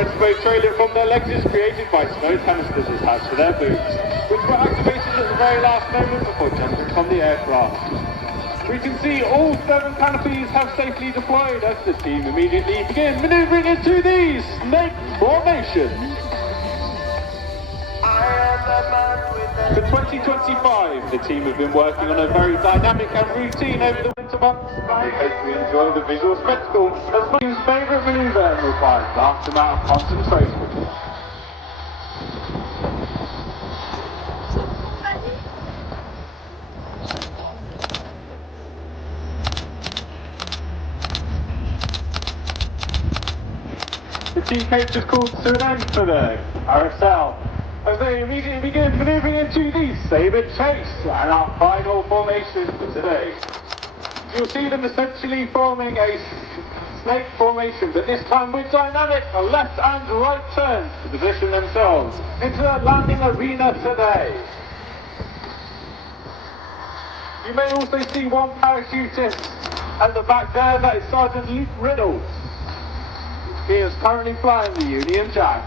Spray trailer from their legs is created by snow canisters attached to their boots, which were activated at the very last moment before jumping from the aircraft. We can see all 7 canopies have safely deployed as the team immediately begin manoeuvring into the snake formation. For 2025, the team have been working on a very dynamic and routine over the winter months. We hope we enjoy the visual spectacle as my team's favourite manoeuvre and requires vast amount of concentration. The team coach is called to an end for the RSL as they immediately begin manoeuvring into the Sabre Chase and our final formation for today. You'll see them essentially forming a snake formation, but this time with dynamic left and right turns to position themselves into the landing arena today. You may also see one parachutist at the back there, that is Sergeant Luke Reynolds. He is currently flying the Union Jack.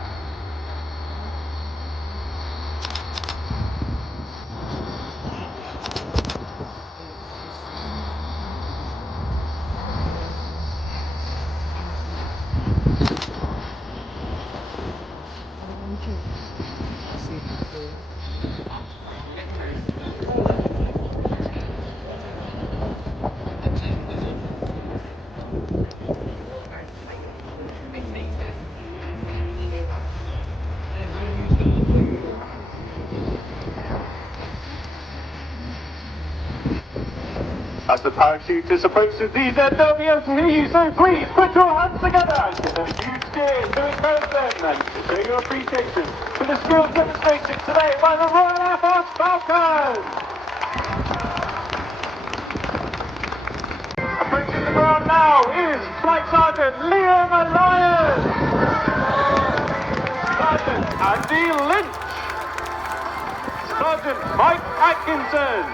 As the parachuters approach the DZ, they'll be able to hear you, so please put your hands together and give them a huge cheer to encourage them and to show your appreciation for the skills demonstrated today by the RAF Falcons. Approaching the ground now is Flight Sergeant Liam Lyons, Sergeant Andy Lynch, Sergeant Mike Atkinson,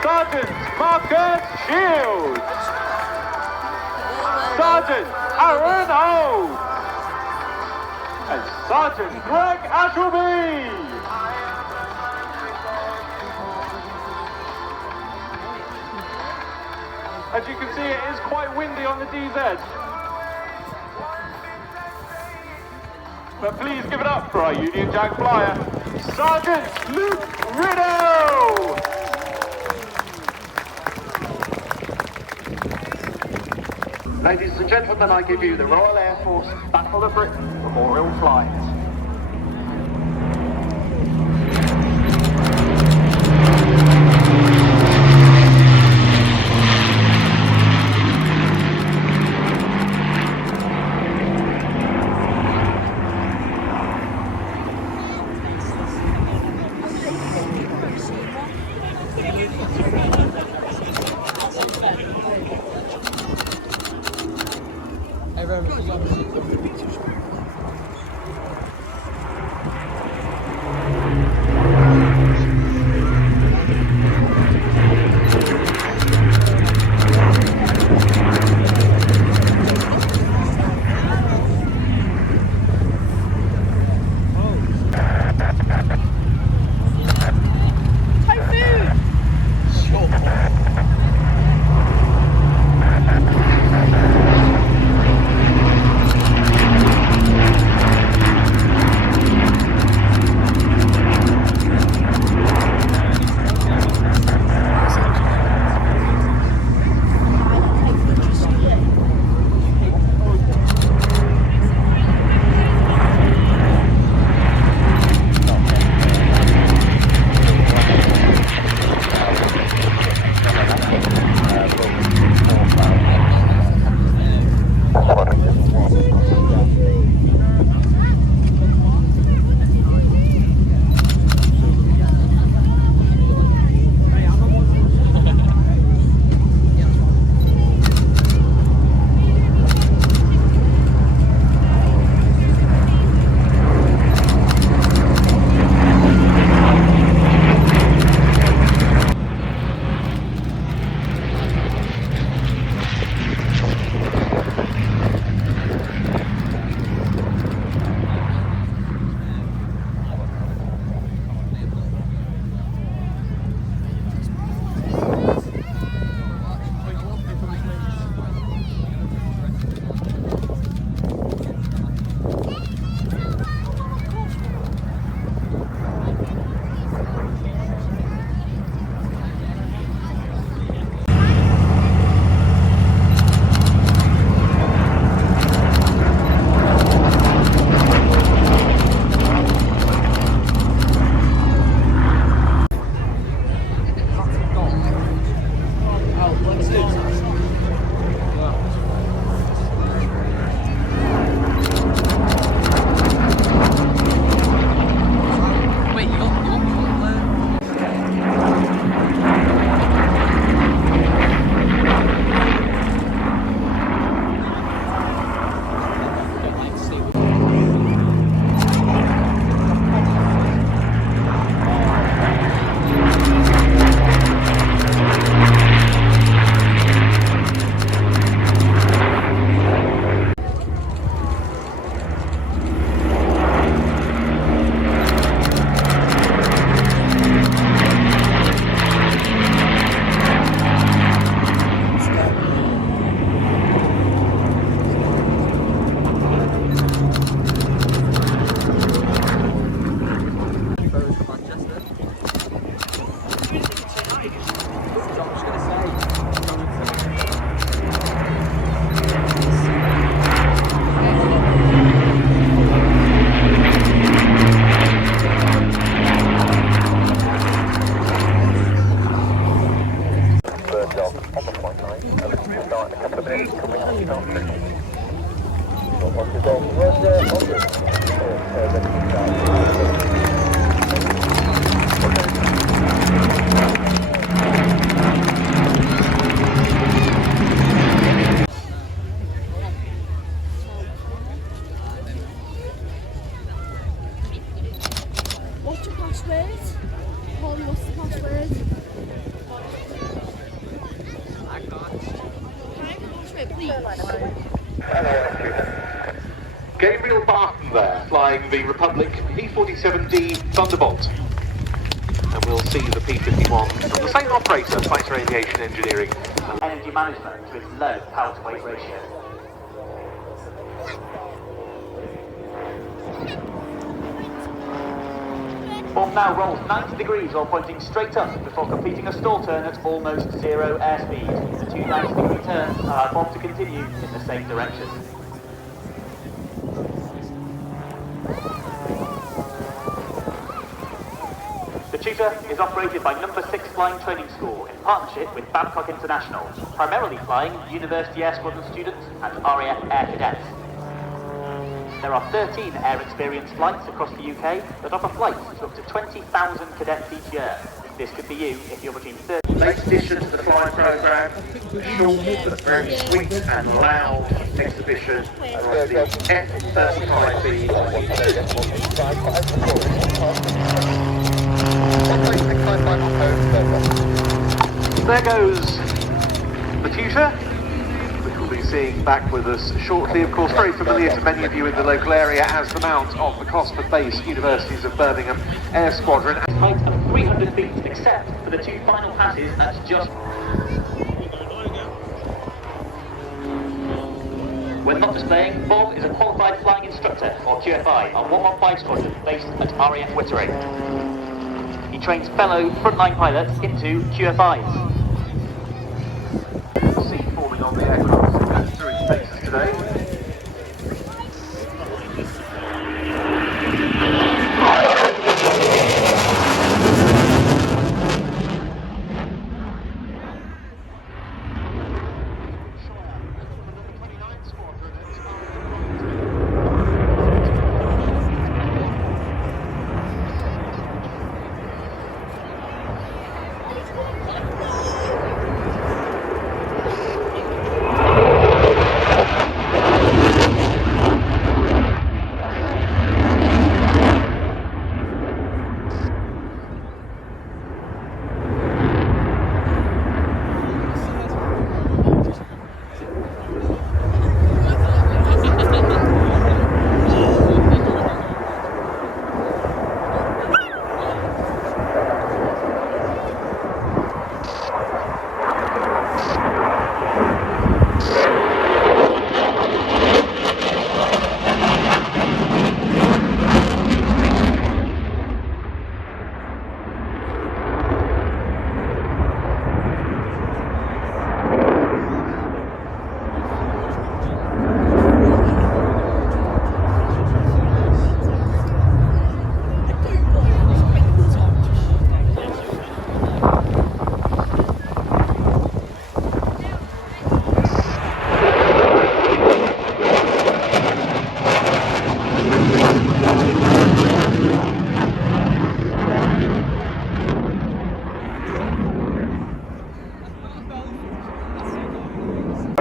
Sergeant Marcus Shields, Sergeant Aaron O, and Sergeant Greg Ashleby. As you can see, it is quite windy on the DZ. But please give it up for our Union Jack flyer, Sergeant Luke Riddle. Ladies and gentlemen, I give you the Royal Air Force Battle of Britain Memorial Flight. Typhoon! start in a couple of minutes. Coming up, start. What's your password? Holly, what's the password? I can't. Can I have the password, please? Gabriel Barton there, flying the Republic P-47D Thunderbolt. And we'll see the P-51 from the same operator, Fighter Aviation Engineering. Energy management to its low power-to-weight ratio. Bob now rolls 90 degrees while pointing straight up before completing a stall turn at almost zero airspeed. The two 90-degree turns allow Bob to continue in the same direction. The Tutor is operated by No. 6 Flying Training School in partnership with Babcock International, primarily flying University Air Squadron students and RAF Air Cadets. There are 13 air experience flights across the UK that offer flights to up to 20,000 cadets each year. This could be you if you're between 30... Latest addition to the flying programme, a short but very sweet and loud exhibition of the F35B There goes the Tutor, which we'll be seeing back with us shortly. Of course, very familiar to many of you in the local area as the mount of the Cosford-based Universities of Birmingham Air Squadron. height of 300 feet, except for the two final passes at just... When not displaying, Bob is a qualified flying instructor, or QFI, on 115 Squadron, based at RAF Wittering. He trains fellow frontline pilots into QFIs. Scene forming on the aircraft as through its paces today.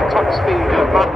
Top speed of that.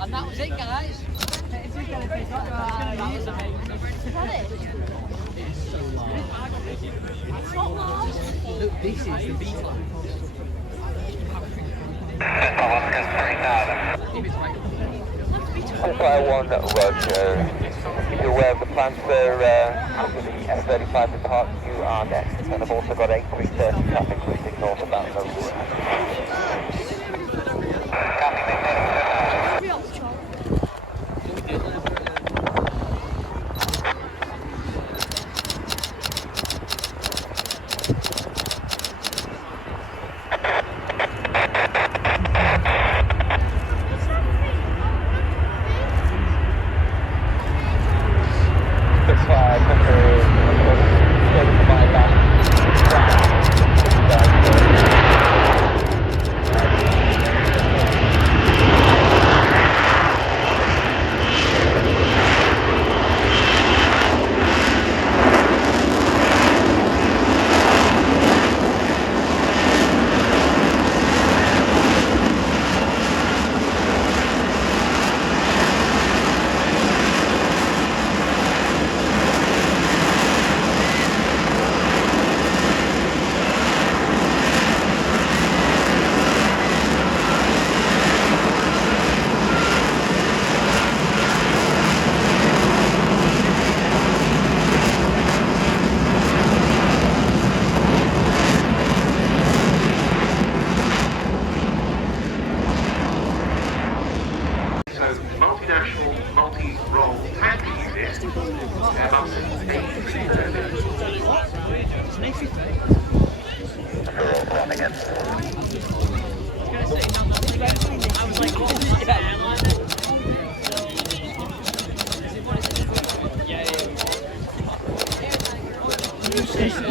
And that was it, guys. Look, this is the beetle. Spitfire 1, Roger. If you're aware of the plans for the F35 departure, you are next. And I've also got A330 traffic cruising north of that road.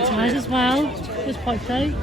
Tires as well, it's quite tight.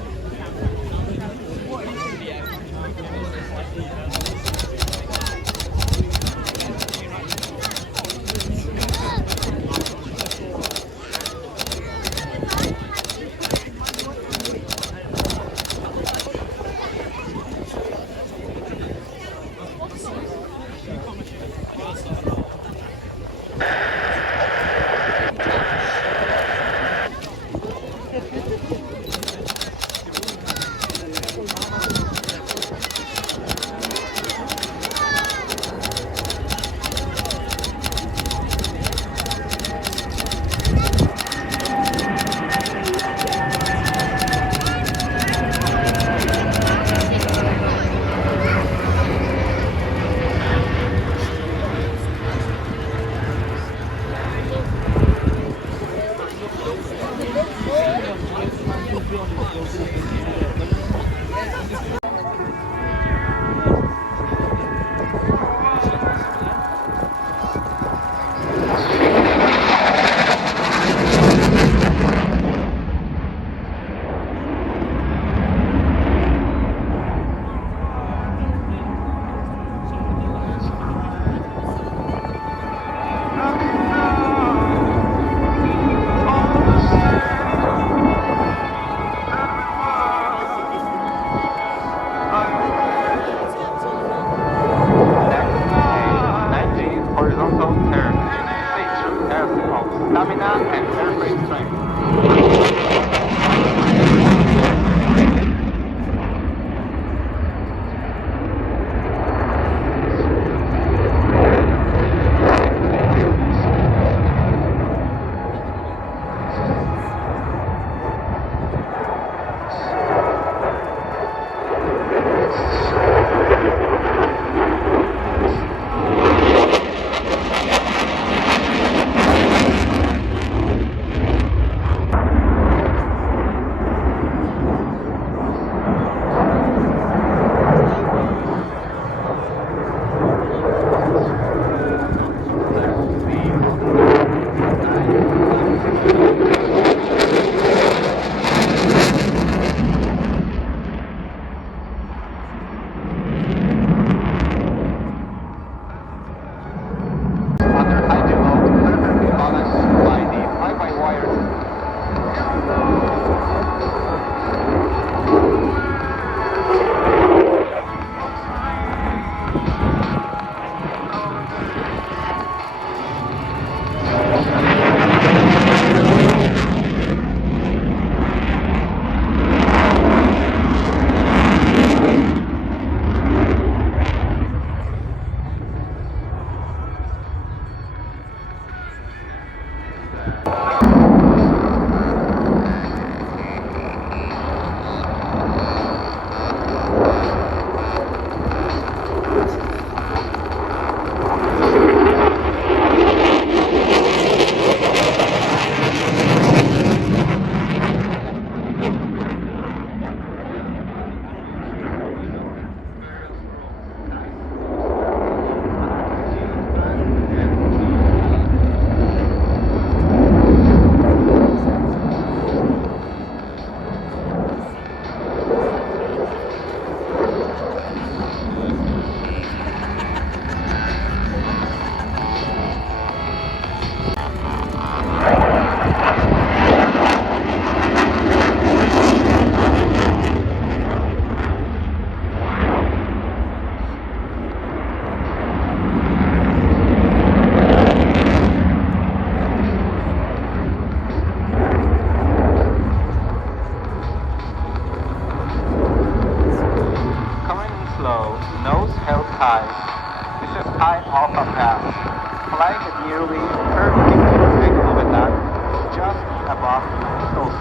aircraft installed.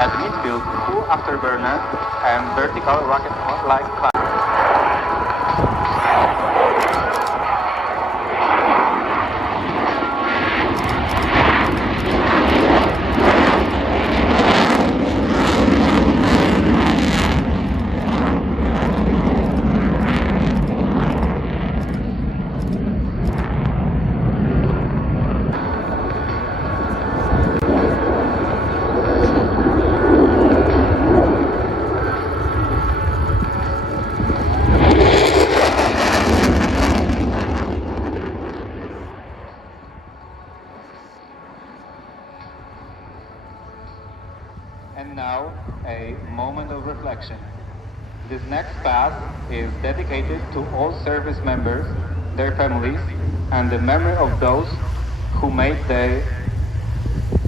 At midfield, full afterburner and vertical rocket-like climb. And now, a moment of reflection. This next path is dedicated to all service members, their families, and the memory of those who made the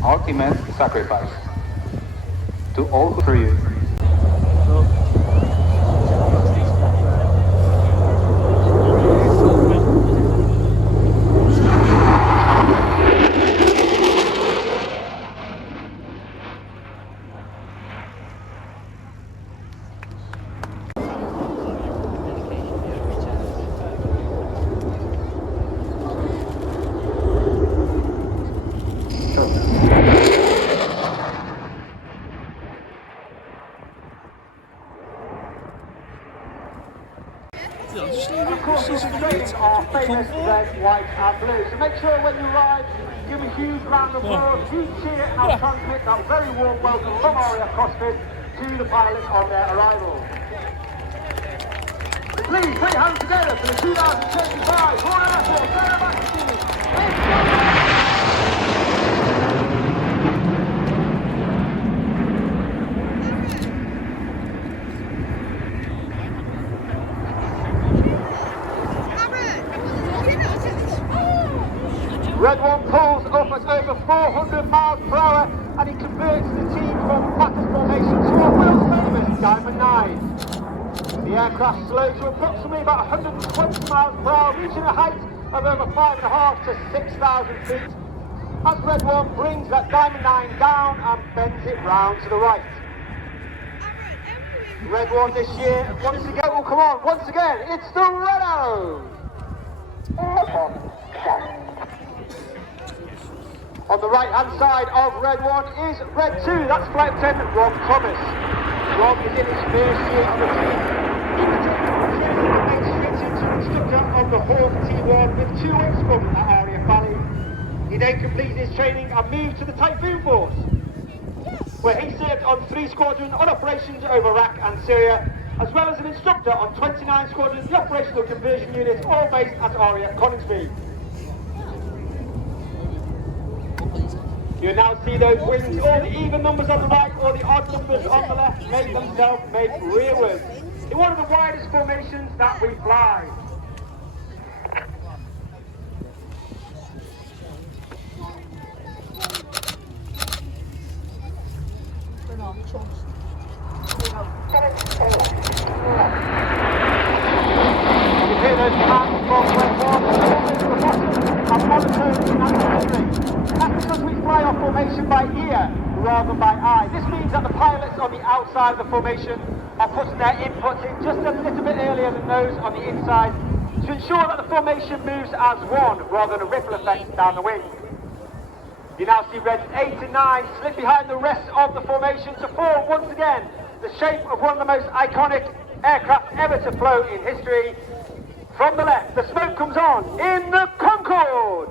ultimate sacrifice. To all for you. And of course, we'll be showing our famous red, white and blue. So make sure when you arrive, give a huge round of applause, huge cheer, and I'll transmit that very warm welcome from RAF Cosford to the pilots on their arrival. So please put your hands together for the 2025 Royal Air Force Air Majesty. Red One pulls up at over 400 miles per hour and he converts the team from Pattern formation to a world famous Diamond 9. The aircraft slows to approximately about 120 miles per hour, reaching a height of over 5.5 to 6,000 feet. As Red One brings that Diamond 9 down and bends it round to the right. Red One this year, once again, oh come on, once again, it's the Red Arrows! On the right-hand side of Red 1 is Red 2. That's Flight Attendant Rob Thomas. Rob is in his first year on the team. He was made straight into instructor on the Hawk T1 with 2 weeks from at RAF Valley. He then completed his training and moved to the Typhoon Force, where he served on 3 squadrons on operations over Iraq and Syria, as well as an instructor on 29 squadrons, the operational conversion units, all based at RAF Coningsby. You now see those wings, all the even numbers on the right, all the odd numbers on the left, make themselves make rearwards. In one of the widest formations that we fly. You hear those commands from Red 1, all into the bottom, and monitor the natural. That's because we fly our formation by ear rather than by eye. This means that the pilots on the outside of the formation are putting their inputs in just a little bit earlier than those on the inside to ensure that the formation moves as one rather than a ripple effect down the wing. You now see Reds 8 and 9 slip behind the rest of the formation to form once again the shape of one of the most iconic aircraft ever to flow in history. From the left, the smoke comes on in the Concorde.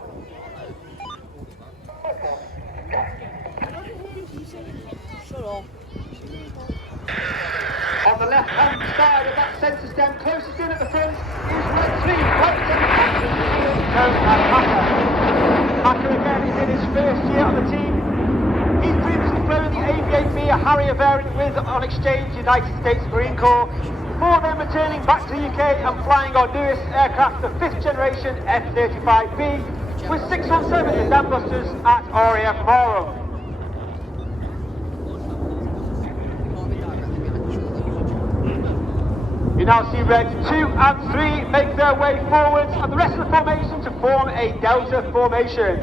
On the left-hand side of that centre stem, closest in at the front, is Red 3, Flight Attendant Captain Ian Macker. Macker again is in his first year on the team. He's previously flown the A330B, a Harrier variant with, on exchange, United States Marine Corps, before then returning back to the UK and flying our newest aircraft, the 5th generation F35B, with 617 in Dambusters at RAF Marham. You now see Reds 2 and 3 make their way forwards and the rest of the formation to form a Delta formation.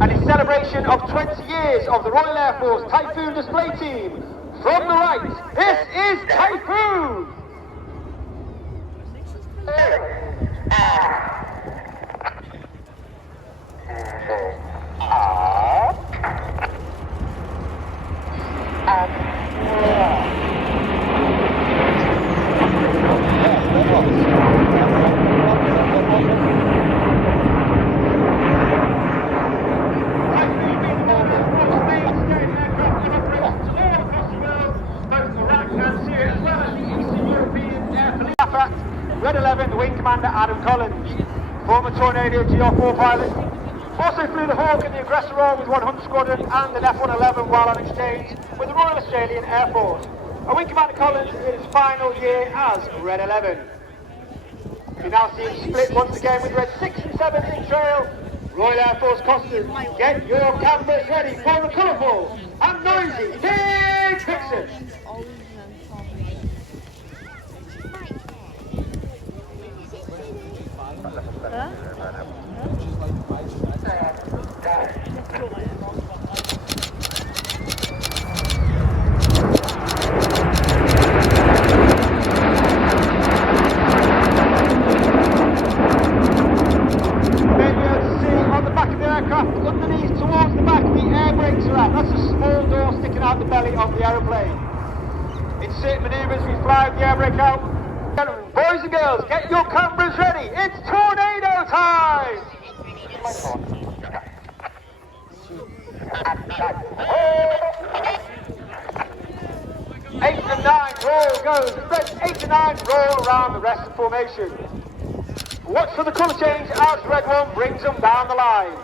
And in celebration of 20 years of the Royal Air Force Typhoon display team, from the right, this is Typhoon! Red 11, the Wing Commander Adam Collins, former Tornado GR4 pilot, also flew the Hawk in the aggressor role with 100 Squadron and an F111 while on exchange with the Royal Australian Air Force. And Wing Commander Collins in his final year as Red 11. You now see him split once again with Red 6 and 7 in trail. Royal Air Force Cosford, get your cameras ready for the colourful and noisy Big Vixen. Underneath, towards the back, the air brakes are out. That's a small door sticking out the belly of the aeroplane. In certain manoeuvres, we fly the air brake out. Boys and girls, get your cameras ready. It's tornado time! 8 and 9, roll goes. Red 8 and 9, roll around the rest of the formation. Watch for the colour change as Red 1 brings them down the line.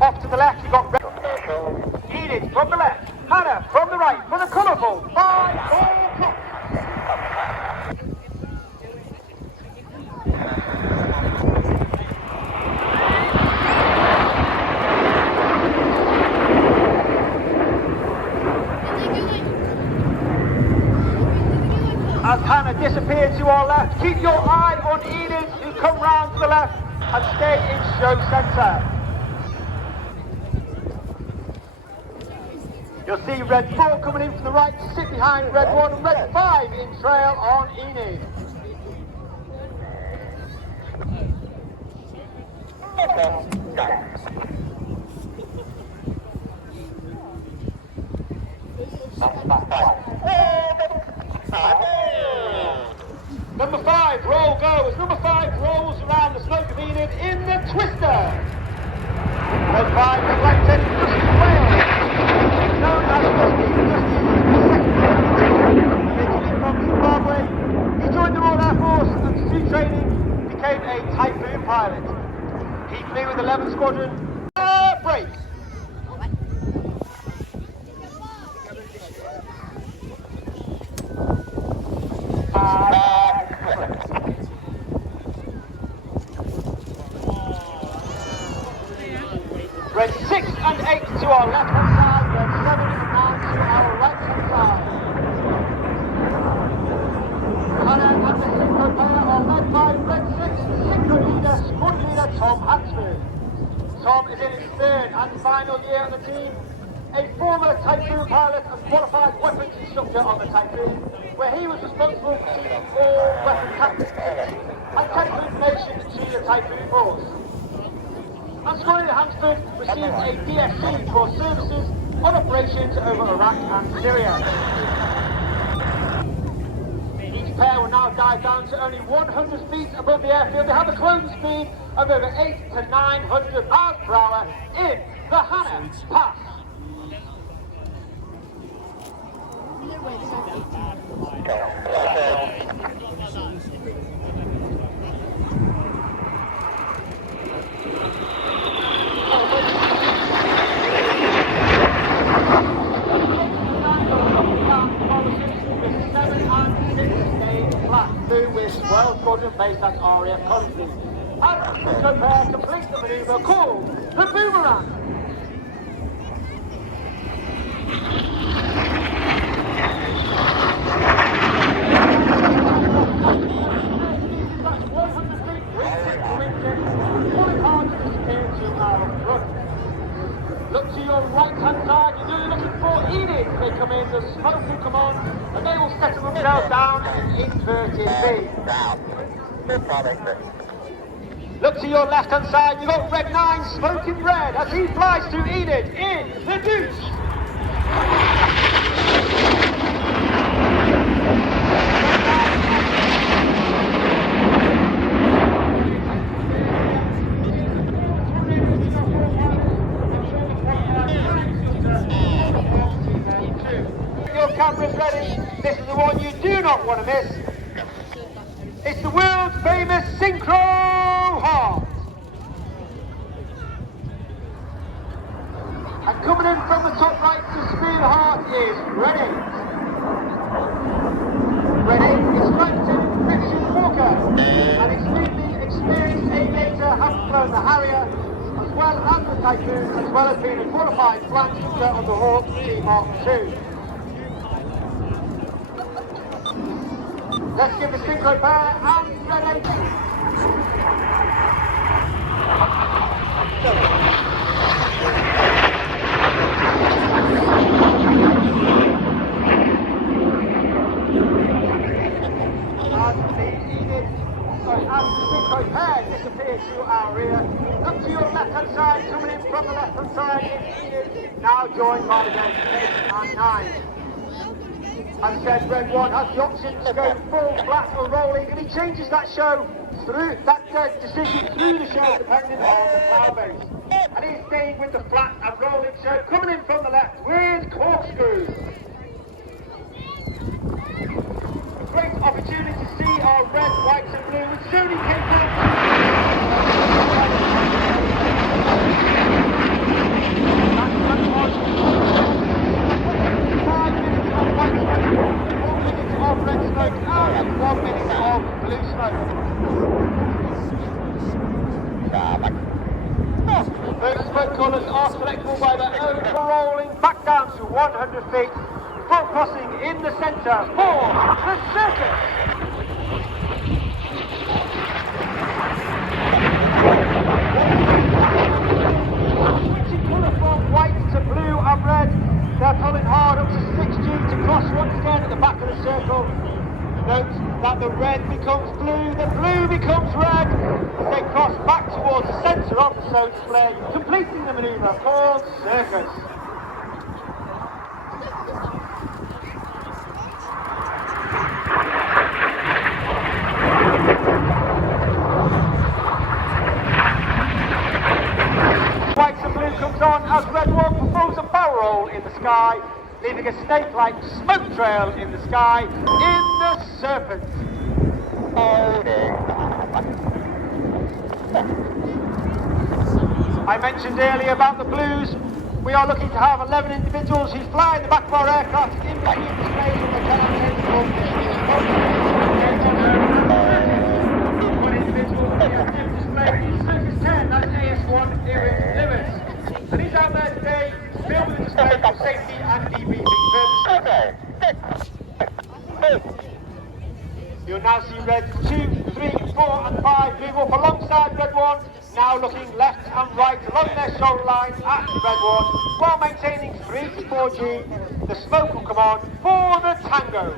Off to the left, you got Red. Enid from the left, Hannah from the right for the colourful 5-4 clock. As Hannah disappears to our left, keep your eye on Enid, who come round to the left and stay in show centre. You'll see Red 4 coming in from the right to sit behind Red 1 and Red 5 in trail on Enid. Number 5, roll goes. Number 5 rolls around the slope of Enid in the twister. Red 5 is like taking Dusty Whale. Known as Dusty is the second originally from Zimbabwe. He joined the Royal Air Force and through training became a Typhoon pilot. He flew with 11 Squadron. Break! Red 6 and 8 to our left hand side, Red 7 and to our right hand side. Hannah and the synchro player are led by Red 6, synchro leader, squad leader Tom Hansford. Tom is in his third and final year on the team, a former Typhoon pilot and qualified weapons instructor on the Typhoon, where he was responsible for teaching all weapon tactics and technical information to the Typhoon force. And Squad leader Hansford received a DSC for services on operations over Iraq and Syria. Each pair will now dive down to only 100 feet above the airfield. They have a closing speed of over 800 to 900 miles per hour in the Hannah Pass. base at RAF Cosford. And the Tutor pair complete the manoeuvre called the Boomerang. Look to your right hand side, you know you're looking for Enid. They come in, the smoke will come on, and they will settle themselves down in inverted V. Look to your left hand side, you've got Red 9 smoking red as he flies to Enid in the deuce. Cameras ready. This is the one you do not want to miss. It's the world famous Synchro Heart. And coming in from the top right to speed heart is Ready. Ready is Frampton Richard Walker, and his leading experienced aviator having flown the Harrier as well as the Typhoon, as well as being a qualified flight instructor on the Hawk T Mark II. Let's give the synchro pair and ready. As the synchro pair disappear to our rear, up to your left hand side, coming in from the left hand side is Enid, now joined by the guys 8 and 9. As I said, Red 1 has the option to go full, flat or rolling, and he changes that show through that decision through the show depending on the power base. And he's staying with the flat and rolling show, coming in from the left with corkscrew. A great opportunity to see our red, white and blue with Sony of red smoke and 1 minute of blue smoke. Those smoke colours are selectable by their own rolling back down to 100 feet. Full crossing in the centre for the circus. Switching colour from white to blue and red. They're pulling hard up to 6G to cross once again at the back of the circle. Note that the red becomes blue, the blue becomes red. They cross back towards the centre of the show display, completing the manoeuvre called circus. White and blue comes on as Red 1 performs a barrel roll in the sky, leaving a snake-like smoke trail in the sky in the Serpent. I mentioned earlier about the blues. We are looking to have 11 individuals who fly in the back of our aircraft in between displays on the canal table. One individual will be a display in Circus 10, that's AS1 Eric Lewis. And he's out there today, filming the display for safety and debriefing purposes. You'll now see Red 2, 3, 4 and 5 move up alongside Red 1, now looking left and right along their shoulder lines at Red 1, while maintaining 3 to 4G. The smoke will come on for the tango.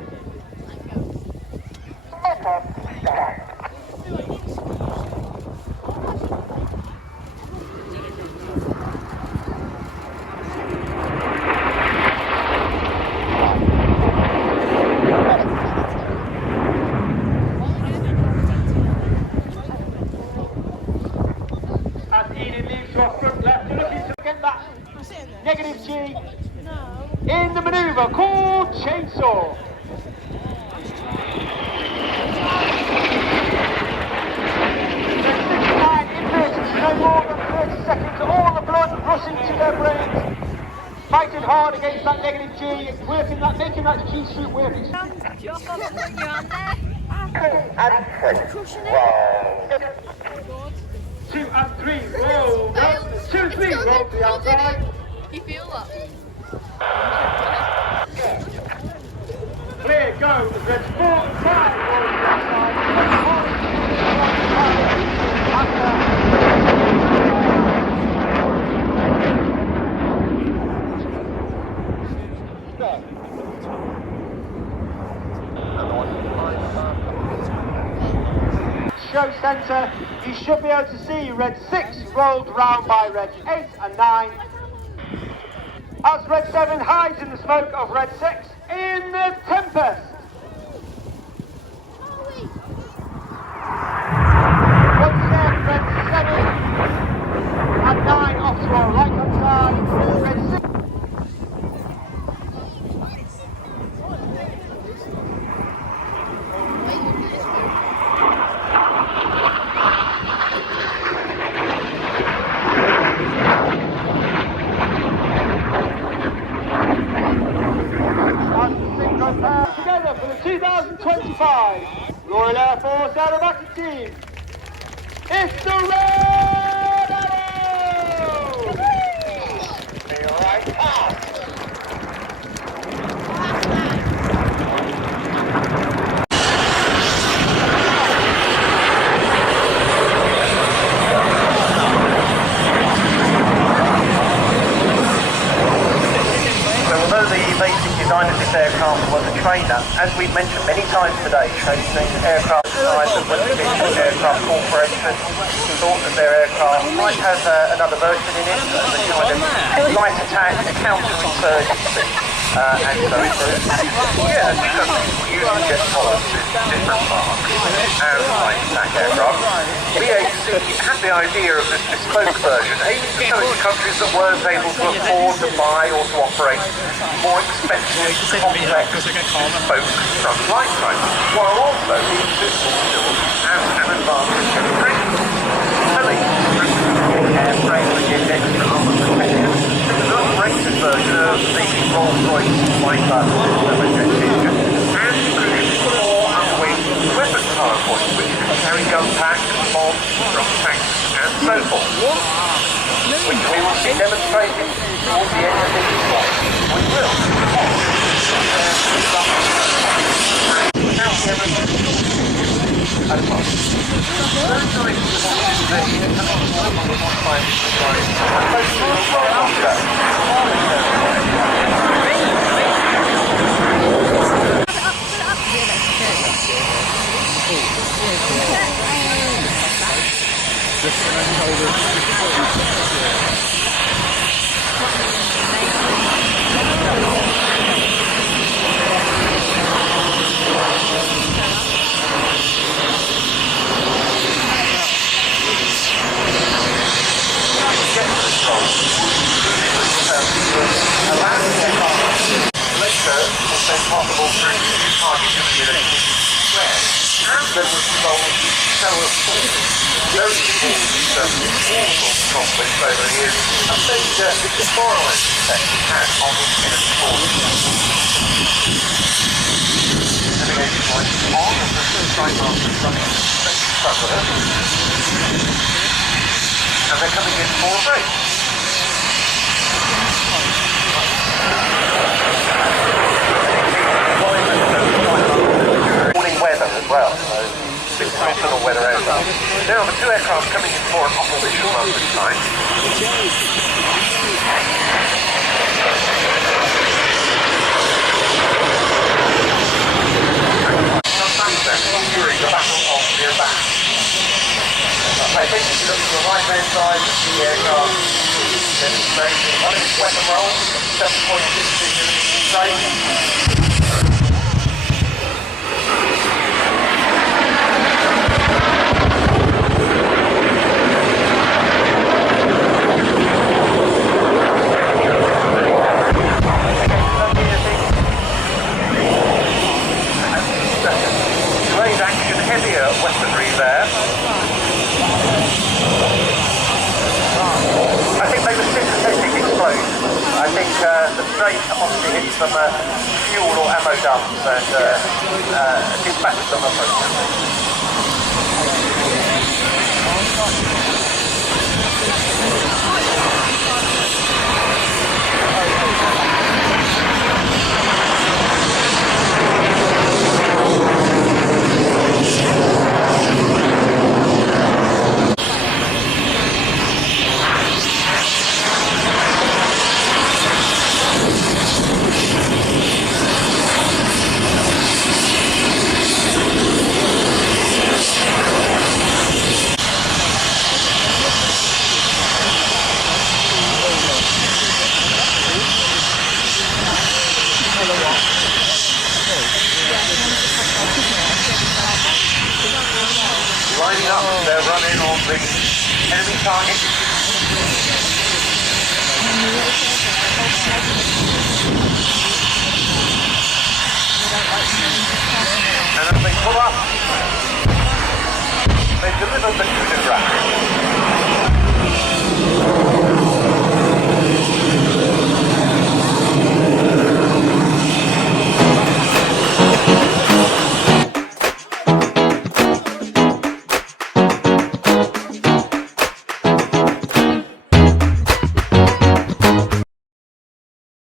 Negative G in the manoeuvre called chainsaw. No more than 30 seconds, all the blood rushing to their brains. Fighting hard against that negative G, working that, making that G suit work. You're on there. Crushing it. 2 and 3, roll. 2 and 3, roll to the outside. You feel that? Clear, go. Red 4 and 5, roll to the outside. Show centre, you should be able to see Red 6 rolled round by Red 8 and 9. As Red 7 hides in the smoke of Red 6 in the Tempest. Once again, Red 7 and 9 off to our right hand side. Red 6. Together for the 2025 Royal Air Force Aerobatic Team. It's the Red Arrow! Right up! Design of this aircraft was a trainer. As we've mentioned many times today, training aircraft designers of West British Aircraft Corporation thought that their aircraft might have another version in it, as a kind of light attack, a counter-insurgency, and so forth. Yeah, and because we usually get tolerance in different parts and light attack aircraft. BAC had the idea of this bespoke version, aiming to show to countries that weren't able to afford to buy or to operate more expensive, complex, bespoke front-line types, while also being suitable still as an advantage in training. So they airframe with the extra armor protection. It was an upgraded version of the Rolls-Royce Viper system engine, and included 4 underwing weapon power points, which can carry gun packs, bombs, drop tanks, and so forth. Which we will see demonstrated towards the end of this slide. We will. And they're coming in for a break. Morning weather as well, so it's optional weather aircraft. Now the 2 aircraft coming in for an operational run this time. During the battle of the Iraq. I think if you look to the right hand side of the aircraft, demonstrating one of its weapon rolls, 7.62mm straight. Heavier weaponry there. I think they were synthetic explosions. I think the straight obviously hit some fuel or ammo dumps and dispatch them appropriately. Lining up, they're running on the enemy target. And as they pull up, they've delivered the Tutor graphic.